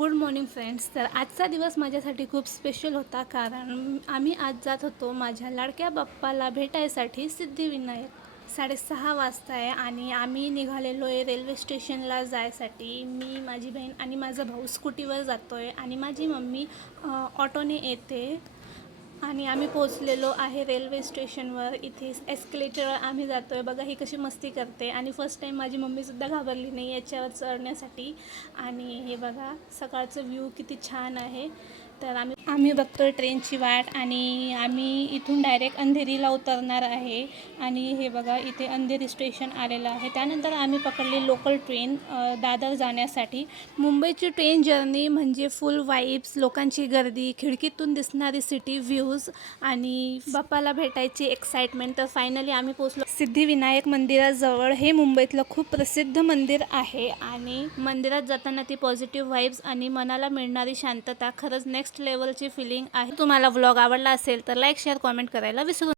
Good morning friends. तर आजचा दिवस माझ्यासाठी खूप स्पेशल होता, कारण आम्ही आज जात होतो माझ्या लाडक्या बाप्पाला भेटायसाठी सिद्धिविनायक. 6:30 वाजता आहे आणि आम्ही निघालेलो आहे रेल्वे स्टेशनला जायसाठी. मी, माझी बहीण आणि माझा भाऊ स्कूटीवर जातो आहे आणि माझी मम्मी ऑटोने येते. आणि आम्ही पोचलेलो आहे रेल्वे स्टेशनवर. इथे एस्केलेटरवर आम्ही जातो आहे. बघा ही कशी मस्ती करते. आणि फर्स्ट टाईम माझी मम्मीसुद्धा घाबरली नाही याच्यावर चढण्यासाठी. आणि हे बघा सकाळचं व्ह्यू किती छान आहे. तर आम्ही बघतो आहे ट्रेनची वाट आणि आम्ही इथून डायरेक्ट अंधेरीला उतरणार आहे. आणि हे बघा इथे अंधेरी स्टेशन आलेलं आहे. त्यानंतर आम्ही पकडली लोकल ट्रेन दादर जाण्यासाठी. मुंबईची ट्रेन जर्नी म्हणजे फुल वाईब्स, लोकांची गर्दी, खिडकीतून दिसणारी सिटी व्ह्यूज आणि बाप्पाला भेटायची एक्साइटमेंट. तर फायनली आम्ही पोचलो सिद्धिविनायक मंदिराजवळ. हे मुंबईतलं खूप प्रसिद्ध मंदिर आहे आणि मंदिरात जाताना ती पॉझिटिव्ह व्हाइब्स आणि मनाला मिळणारी शांतता खरंच नेक्स्ट लेवलची फिलिंग आहे. तुम्हाला व्लॉग आवडला असेल तर लाईक, शेअर, कॉमेंट करायला विसरू